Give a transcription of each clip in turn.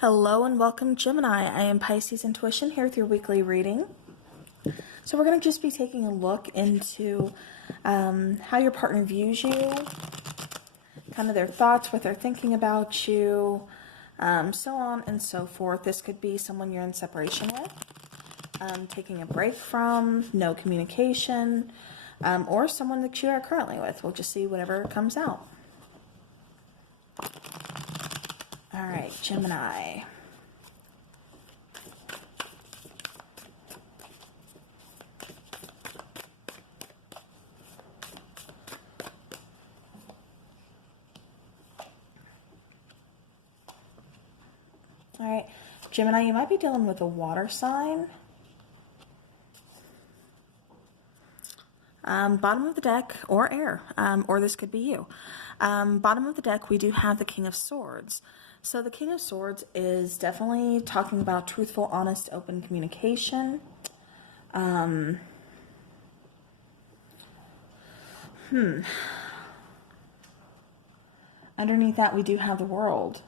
Hello and welcome, Gemini. I am Piscesintuition here with your weekly reading. So we're going to just be taking a look into how your partner views you, kind of their thoughts, what they're thinking about you, so on and so forth. This could be someone you're in separation with, taking a break from, no communication, or someone that you are currently with. We'll just see whatever comes out. All right, Gemini. All right, Gemini, you might be dealing with a water sign. Bottom of the deck, or air, or this could be you. Bottom of the deck, we do have the King of Swords. So the King of Swords is definitely talking about truthful, honest, open communication. Underneath that, we do have the World.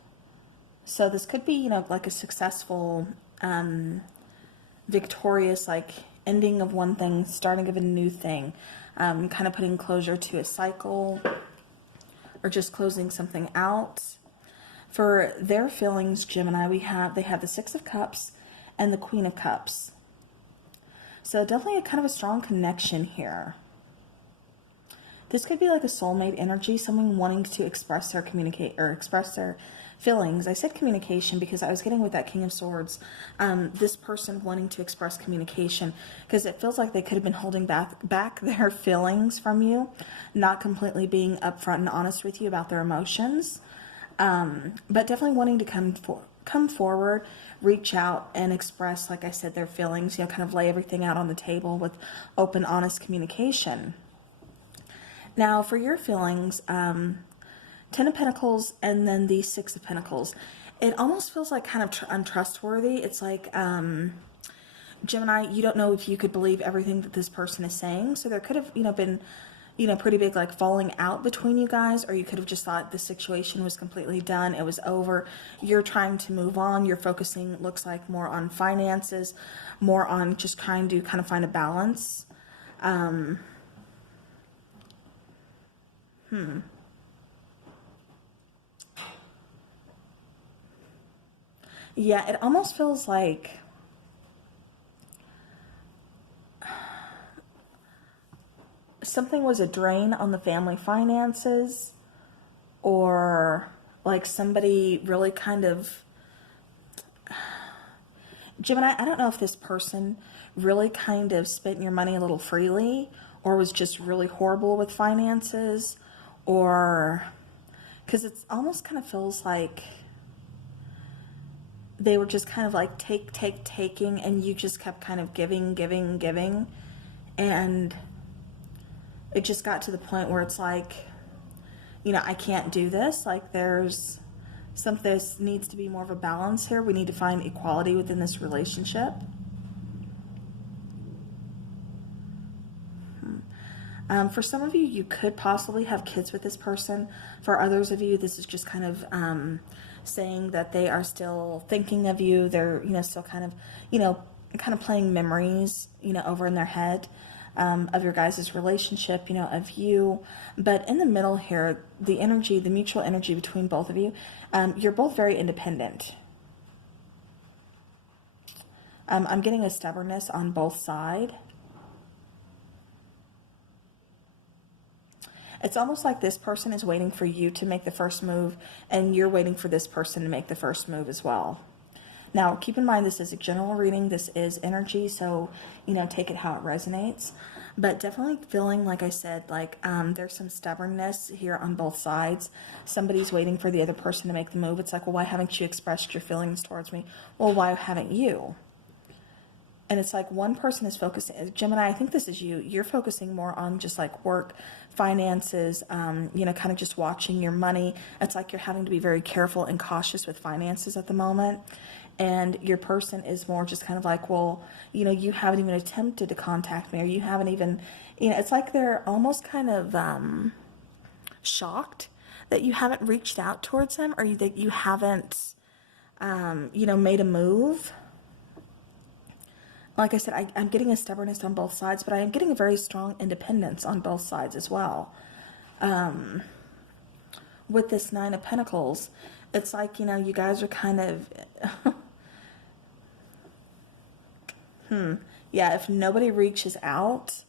So this could be, like a successful, victorious, like ending of one thing, starting of a new thing, kind of putting closure to a cycle, or just closing something out. For their feelings, Gemini, they have the Six of Cups and the Queen of Cups. So definitely a kind of a strong connection here. This could be like a soulmate energy, someone wanting to express their express their feelings. I said communication because I was getting with that King of Swords, this person wanting to express communication, because it feels like they could have been holding back their feelings from you, not completely being upfront and honest with you about their emotions, but definitely wanting to come forward, reach out and express, like I said, their feelings, kind of lay everything out on the table with open, honest communication. Now, for your feelings, Ten of Pentacles and then the Six of Pentacles, it almost feels like kind of untrustworthy. It's like, Gemini, you don't know if you could believe everything that this person is saying. So there could have, been, pretty big like falling out between you guys, or you could have just thought the situation was completely done. It was over. You're trying to move on. You're focusing, looks like, more on finances, more on just trying to kind of find a balance. Yeah, it almost feels like something was a drain on the family finances, or like somebody really kind of, Gemini, I don't know if this person really kind of spent your money a little freely, or was just really horrible with finances, or because it's almost kind of feels like they were just kind of like taking, and you just kept kind of giving, and it just got to the point where it's like, I can't do this. Like there's this needs to be more of a balance here. We need to find equality within this relationship. For some of you, you could possibly have kids with this person. For others of you, this is just kind of saying that they are still thinking of you. They're, still kind of playing memories, over in their head, of your guys' relationship, of you. But in the middle here, the energy, the mutual energy between both of you, you're both very independent. I'm getting a stubbornness on both sides. It's almost like this person is waiting for you to make the first move, and you're waiting for this person to make the first move as well. Now, keep in mind, this is a general reading. This is energy, so, take it how it resonates. But definitely feeling, like I said, like there's some stubbornness here on both sides. Somebody's waiting for the other person to make the move. It's like, well, why haven't you expressed your feelings towards me? Well, why haven't you? And it's like one person is focusing, Gemini, I think this is you. You're focusing more on just like work, finances, kind of just watching your money. It's like you're having to be very careful and cautious with finances at the moment. And your person is more just kind of like, well, you haven't even attempted to contact me, or you haven't even, it's like they're almost kind of shocked that you haven't reached out towards them, or that you haven't you know, made a move. Like I said, I'm getting a stubbornness on both sides, but I am getting a very strong independence on both sides as well. With this Nine of Pentacles, it's like, you know, you guys are kind of, yeah, if nobody reaches out,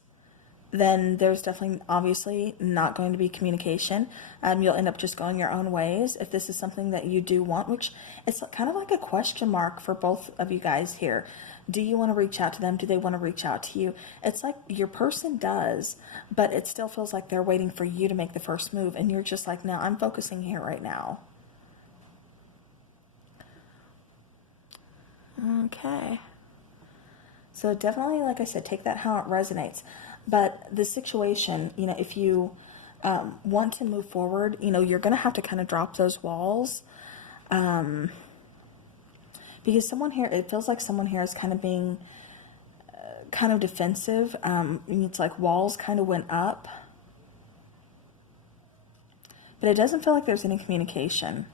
then there's definitely, obviously, not going to be communication. You'll end up just going your own ways. If this is something that you do want, which it's kind of like a question mark for both of you guys here. Do you want to reach out to them? Do they want to reach out to you? It's like your person does, but it still feels like they're waiting for you to make the first move. And you're just like, no, I'm focusing here right now. Okay. So definitely, like I said, take that how it resonates. But the situation, you know, if you want to move forward, you know, you're going to have to kind of drop those walls. Because someone here, it feels like someone here is kind of being kind of defensive. It's like walls kind of went up. But it doesn't feel like there's any communication.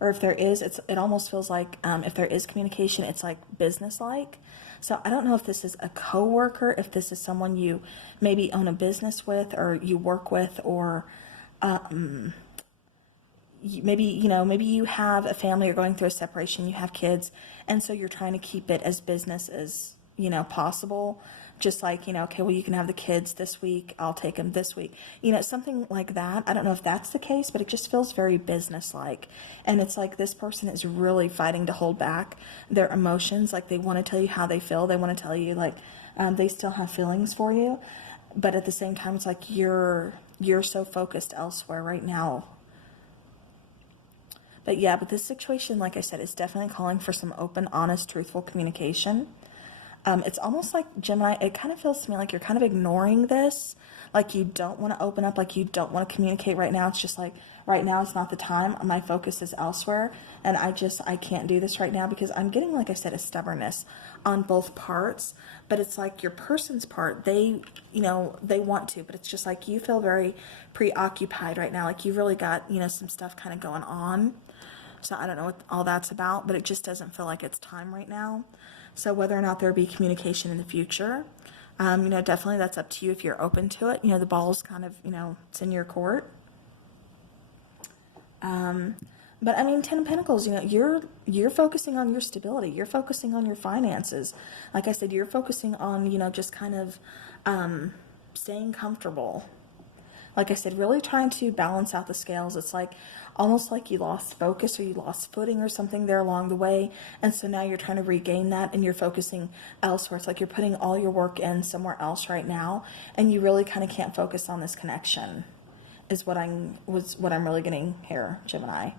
Or if there is, it almost feels like if there is communication, it's like business-like. So I don't know if this is a coworker, if this is someone you maybe own a business with or you work with, or maybe, you know, maybe you have a family, you're going through a separation, you have kids, and so you're trying to keep it as business as, you know, possible. Just like, you know, okay, well, you can have the kids this week, I'll take them this week. You know, something like that. I don't know if that's the case, but it just feels very business-like. And it's like this person is really fighting to hold back their emotions. Like they want to tell you how they feel. They want to tell you, like, they still have feelings for you. But at the same time, it's like you're so focused elsewhere right now. But yeah, but this situation, like I said, is definitely calling for some open, honest, truthful communication. It's almost like, Gemini, it kind of feels to me like you're kind of ignoring this. Like you don't want to open up, like you don't want to communicate right now. It's just like, right now it's not the time. My focus is elsewhere. And I can't do this right now because I'm getting, like I said, a stubbornness on both parts. But it's like your person's part, they, you know, they want to, but it's just like you feel very preoccupied right now. Like you really got, you know, some stuff kind of going on. So I don't know what all that's about, but it just doesn't feel like it's time right now. So whether or not there will be communication in the future, you know, definitely that's up to you if you're open to it. You know, the ball's kind of, you know, it's in your court. But I mean, Ten of Pentacles, you know, you're focusing on your stability. You're focusing on your finances. Like I said, you're focusing on, you know, just kind of staying comfortable. Like I said, really trying to balance out the scales. It's like almost like you lost focus or you lost footing or something there along the way. And so now you're trying to regain that and you're focusing elsewhere. It's like you're putting all your work in somewhere else right now. And you really kind of can't focus on this connection is what I'm really getting here, Gemini.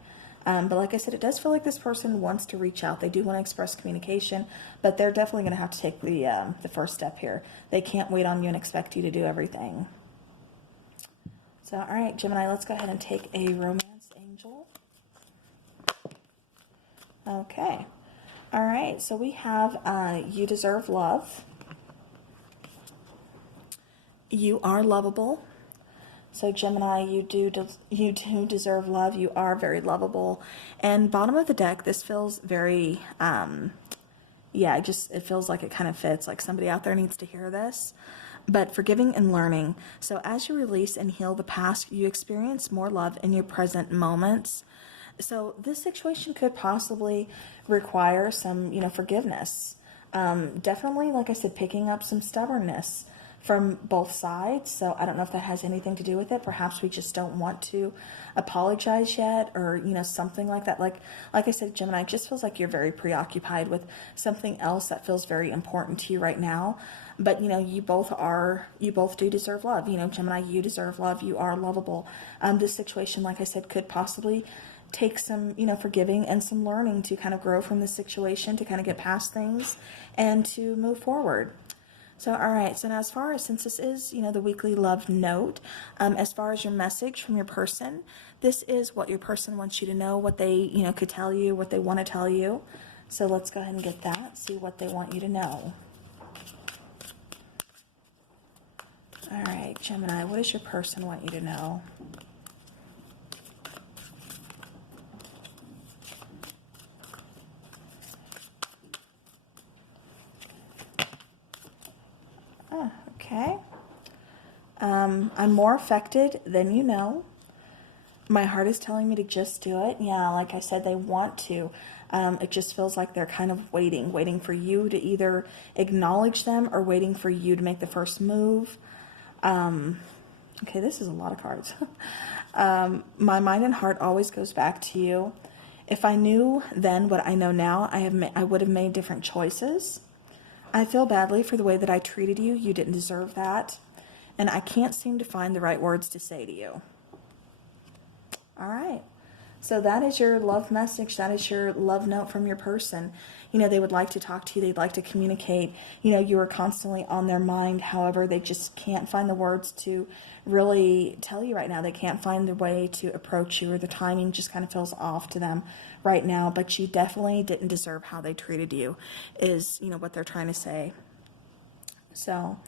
But like I said, it does feel like this person wants to reach out. They do want to express communication, but they're definitely going to have to take the first step here. They can't wait on you and expect you to do everything. So, all right, Gemini, let's go ahead and take a romance angel. Okay. All right, so we have you deserve love. You are lovable. So, Gemini, you do deserve love. You are very lovable. And bottom of the deck, this feels very, yeah, it feels like it kind of fits. Like somebody out there needs to hear this. But forgiving and learning. So as you release and heal the past, you experience more love in your present moments. So this situation could possibly require some, you know, forgiveness. Definitely, like I said, picking up some stubbornness from both sides. So I don't know if that has anything to do with it. Perhaps we just don't want to apologize yet, or, you know, something like that. Like I said, Gemini, it just feels like you're very preoccupied with something else that feels very important to you right now. But, you know, you both do deserve love. You know, Gemini, you deserve love. You are lovable. This situation, like I said, could possibly take some, you know, forgiving and some learning to kind of grow from this situation, to kind of get past things and to move forward. So, all right. So now since this is, you know, the weekly love note, as far as your message from your person, this is what your person wants you to know, what they, you know, could tell you, what they want to tell you. So let's go ahead and get that, see what they want you to know. All right, Gemini, what does your person want you to know? Okay. I'm more affected than you know. My heart is telling me to just do it. Yeah, like I said, they want to. It just feels like they're kind of waiting for you to either acknowledge them or waiting for you to make the first move. Okay, this is a lot of cards. My mind and heart always goes back to you. If I knew then what I know now, I would have made different choices. I feel badly for the way that I treated you. You didn't deserve that. And I can't seem to find the right words to say to you. All right. So that is your love message. That is your love note from your person. You know, they would like to talk to you. They'd like to communicate. You know, you are constantly on their mind. However, they just can't find the words to really tell you right now. They can't find the way to approach you, or the timing just kind of feels off to them right now. But you definitely didn't deserve how they treated you, is, you know, what they're trying to say. So,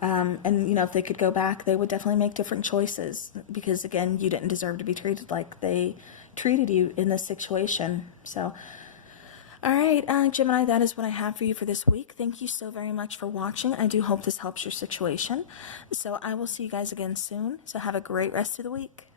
and, you know, if they could go back, they would definitely make different choices because, again, you didn't deserve to be treated like they treated you in this situation. So, all right, Gemini, that is what I have for you for this week. Thank you so very much for watching. I do hope this helps your situation. So I will see you guys again soon. So have a great rest of the week.